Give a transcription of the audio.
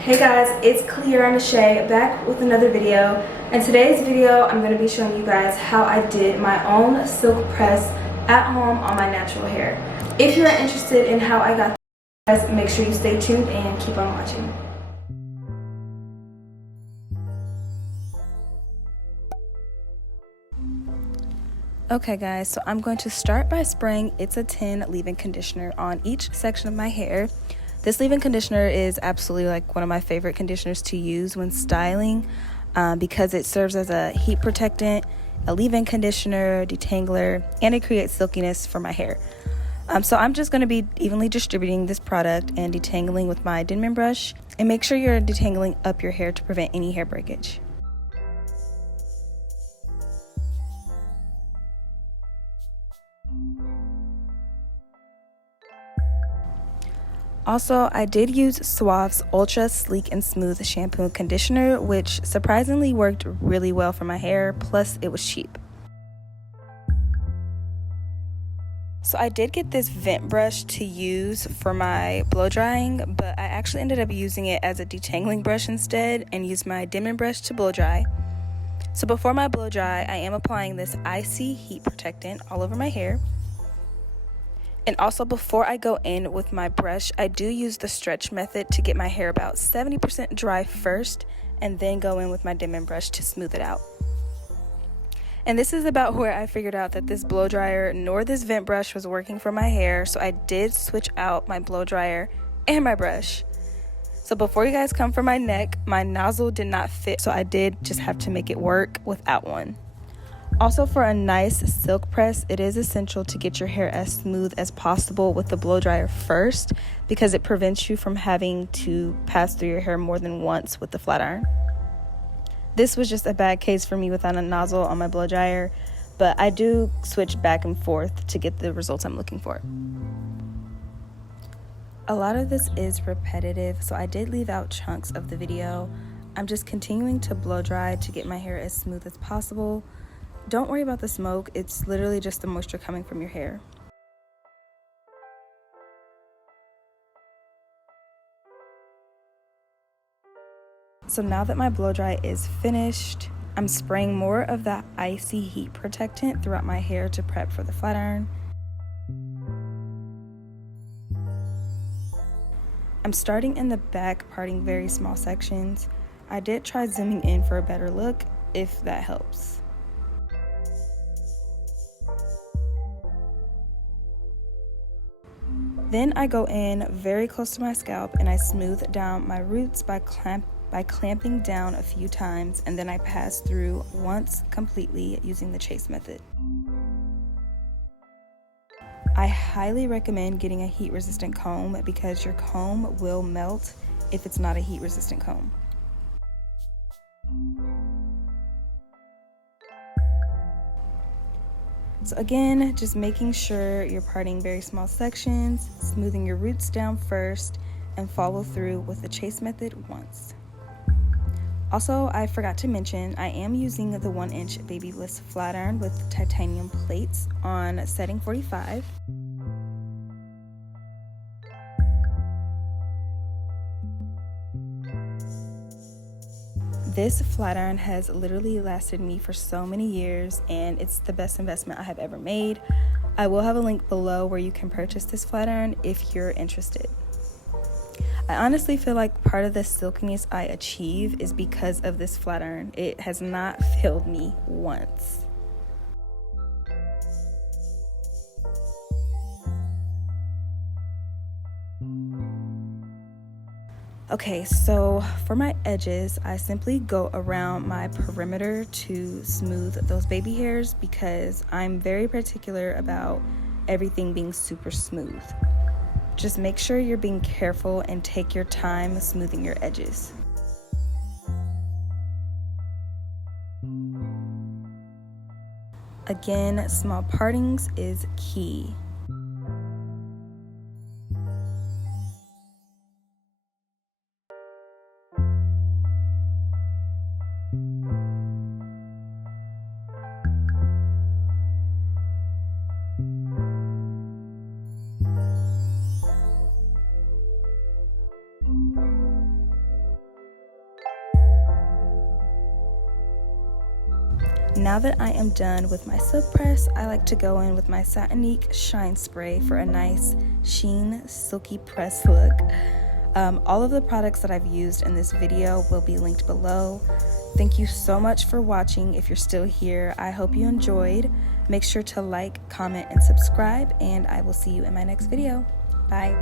Hey guys, it's Cle'era back with another video. In today's video, I'm going to be showing you guys how I did my own silk press at home on my natural hair. If you're interested in how I got this, make sure you stay tuned and keep on watching. Okay guys, so I'm going to start by spraying It's a 10 leave-in conditioner on each section of my hair. This leave-in conditioner is absolutely like one of my favorite conditioners to use when styling because it serves as a heat protectant, a leave-in conditioner, detangler, and it creates silkiness for my hair. So I'm just going to be evenly distributing this product and detangling with my Denman brush, and make sure you're detangling up your hair to prevent any hair breakage. Also, I did use Suave's Ultra Sleek and Smooth shampoo and conditioner, which surprisingly worked really well for my hair, plus it was cheap. So I did get this vent brush to use for my blow drying, but I actually ended up using it as a detangling brush instead and used my Denman brush to blow dry. So before my blow dry, I am applying this icy heat protectant all over my hair. And also before I go in with my brush, I do use the stretch method to get my hair about 70% dry first and then go in with my Denman brush to smooth it out. And this is about where I figured out that this blow dryer nor this vent brush was working for my hair, so I did switch out my blow dryer and my brush. So before you guys come for my neck, my nozzle did not fit, so I did just have to make it work without one. Also, for a nice silk press, it is essential to get your hair as smooth as possible with the blow dryer first because it prevents you from having to pass through your hair more than once with the flat iron. This was just a bad case for me without a nozzle on my blow dryer, but I do switch back and forth to get the results I'm looking for. A lot of this is repetitive, so I did leave out chunks of the video. I'm just continuing to blow dry to get my hair as smooth as possible. Don't worry about the smoke, it's literally just the moisture coming from your hair. So now that my blow dry is finished, I'm spraying more of that icy heat protectant throughout my hair to prep for the flat iron. I'm starting in the back, parting very small sections. I did try zooming in for a better look, if that helps. Then I go in very close to my scalp and I smooth down my roots by clamping down a few times, and then I pass through once completely using the chase method. I highly recommend getting a heat resistant comb because your comb will melt if it's not a heat resistant comb. So again, just making sure you're parting very small sections, smoothing your roots down first, and follow through with the chase method once. Also, I forgot to mention, I am using the 1-inch Baby Bliss flat iron with titanium plates on setting 45. This flat iron has literally lasted me for so many years, and it's the best investment I have ever made. I will have a link below where you can purchase this flat iron if you're interested. I honestly feel like part of the silkiness I achieve is because of this flat iron. It has not failed me once. Okay, so for my edges, I simply go around my perimeter to smooth those baby hairs because I'm very particular about everything being super smooth. Just make sure you're being careful and take your time smoothing your edges. Again, small partings is key. Now that I am done with my silk press, I like to go in with my Satinique Shine Spray for a nice sheen, silky press look. All of the products that I've used in this video will be linked below. Thank you so much for watching. If you're still here, I hope you enjoyed. Make sure to like, comment, and subscribe, and I will see you in my next video. Bye.